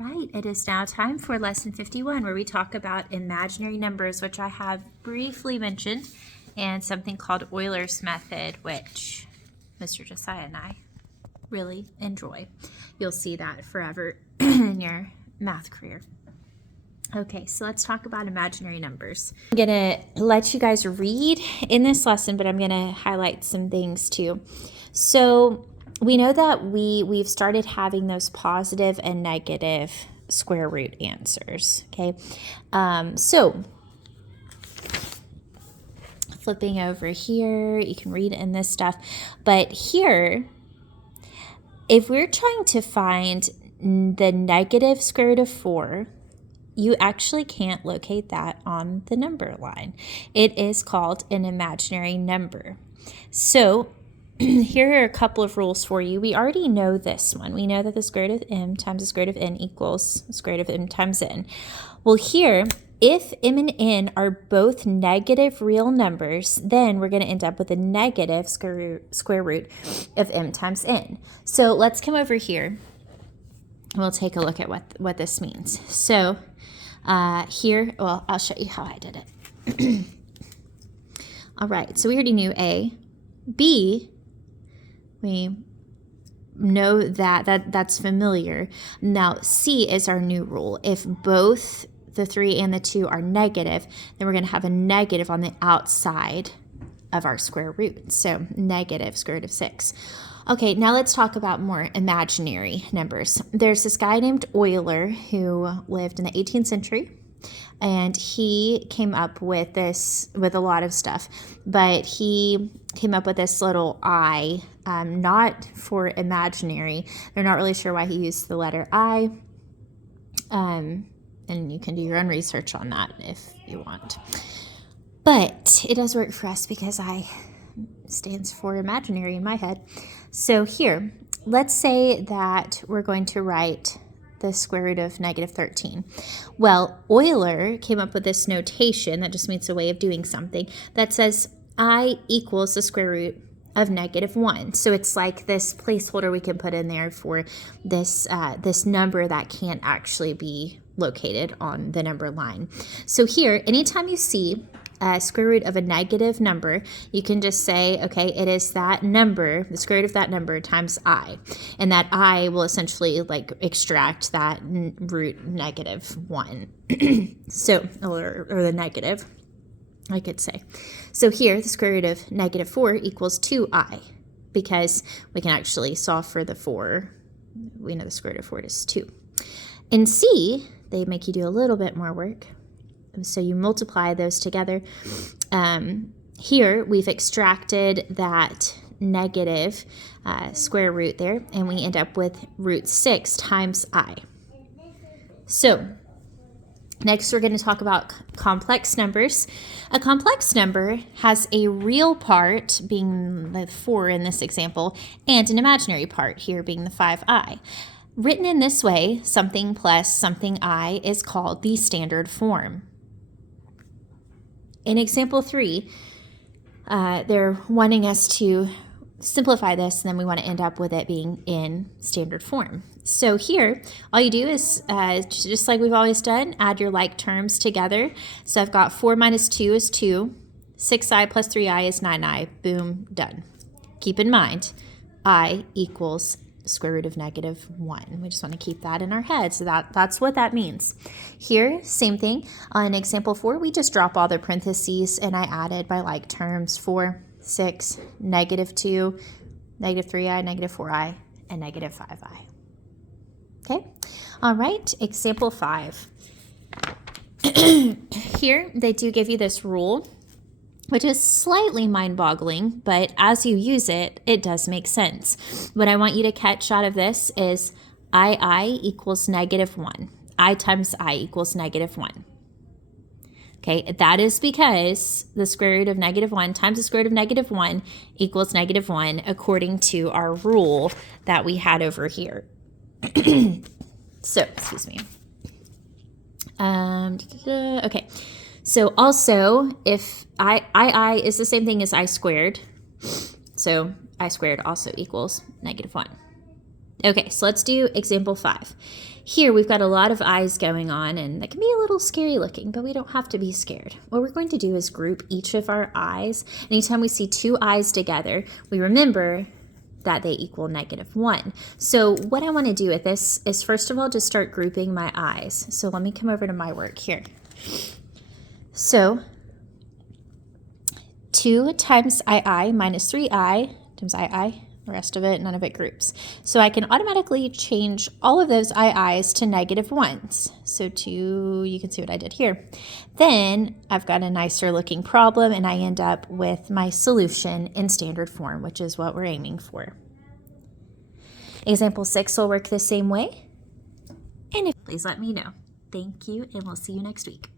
right, it is now time for lesson 51, where we talk about imaginary numbers, which I have briefly mentioned, and something called Euler's method, which Mr. Josiah and I really enjoy. You'll see that forever in your math career. Okay, so let's talk about imaginary numbers. I'm going to let you guys read in this lesson, but I'm going to highlight some things too. So we know that we've started having those positive and negative square root answers, okay? So flipping over here, you can read in this stuff, but here, if we're trying to find the negative square root of 4, you actually can't locate that on the number line. It is called an imaginary number. So here are a couple of rules for you. We already know this one. We know that the square root of m times the square root of n equals the square root of m times n. Well, here, if m and n are both negative real numbers, then we're going to end up with a negative square root of m times n. So let's come over here. We'll take a look at what this means. So here, well, I'll show you how I did it. All right, so we already knew A. B, we know that's familiar. Now, C is our new rule. If both the 3 and the 2 are negative, then we're going to have a negative on the outside of our square root. So negative square root of 6. Okay, now let's talk about more imaginary numbers. There's this guy named Euler who lived in the 18th century, and he came up with this, with a lot of stuff, but he came up with this little I, not for imaginary. They're not really sure why he used the letter I, and you can do your own research on that if you want. But it does work for us because I stands for imaginary in my head. So here, let's say that we're going to write the square root of negative 13. Well, Euler came up with this notation that just means a way of doing something that says I equals the square root of negative 1. So it's like this placeholder we can put in there for this, this number that can't actually be located on the number line. So here, anytime you see square root of a negative number, you can just say, okay, it is that number, the square root of that number times I. And that I will essentially like extract that root negative 1. So, or the negative, I could say. So here, the square root of negative 4 equals 2I, because we can actually solve for the 4. We know the square root of 4 is 2. In C, they make you do a little bit more work. So you multiply those together. Here, we've extracted that negative square root there, and we end up with root 6 times I. So next, we're going to talk about complex numbers. A complex number has a real part, being the 4 in this example, and an imaginary part, here being the 5I. Written in this way, something plus something I is called the standard form. In example 3, they're wanting us to simplify this, and then we want to end up with it being in standard form. So here, all you do is, just like we've always done, add your like terms together. So I've got 4 minus 2 is 2, 6I plus 3I is 9I, boom, done. Keep in mind, I equals square root of negative 1. We just want to keep that in our head. So that's what that means. Here, same thing. On example 4, we just drop all the parentheses, and I added my like terms 4, 6, negative 2, negative 3I, negative 4I, and negative 5I. Okay? All right, example 5. Here, they do give you this rule, which is slightly mind-boggling, but as you use it, it does make sense. What I want you to catch out of this is I equals negative 1. I times I equals negative 1. Okay, that is because the square root of negative 1 times the square root of negative 1 equals negative 1, according to our rule that we had over here. So, excuse me. Okay. So also, if I is the same thing as I squared, so I squared also equals negative 1. Okay, so let's do example 5. Here we've got a lot of eyes going on, and that can be a little scary looking, but we don't have to be scared. What we're going to do is group each of our eyes. Anytime we see two eyes together, we remember that they equal -1. So what I want to do with this is, first of all, just start grouping my eyes. So let me come over to my work here. So 2 times II minus 3I times II, the rest of it, none of it groups. So I can automatically change all of those II's to -1s. So 2, you can see what I did here. Then I've got a nicer looking problem, and I end up with my solution in standard form, which is what we're aiming for. Example 6 will work the same way. And please let me know. Thank you, and we'll see you next week.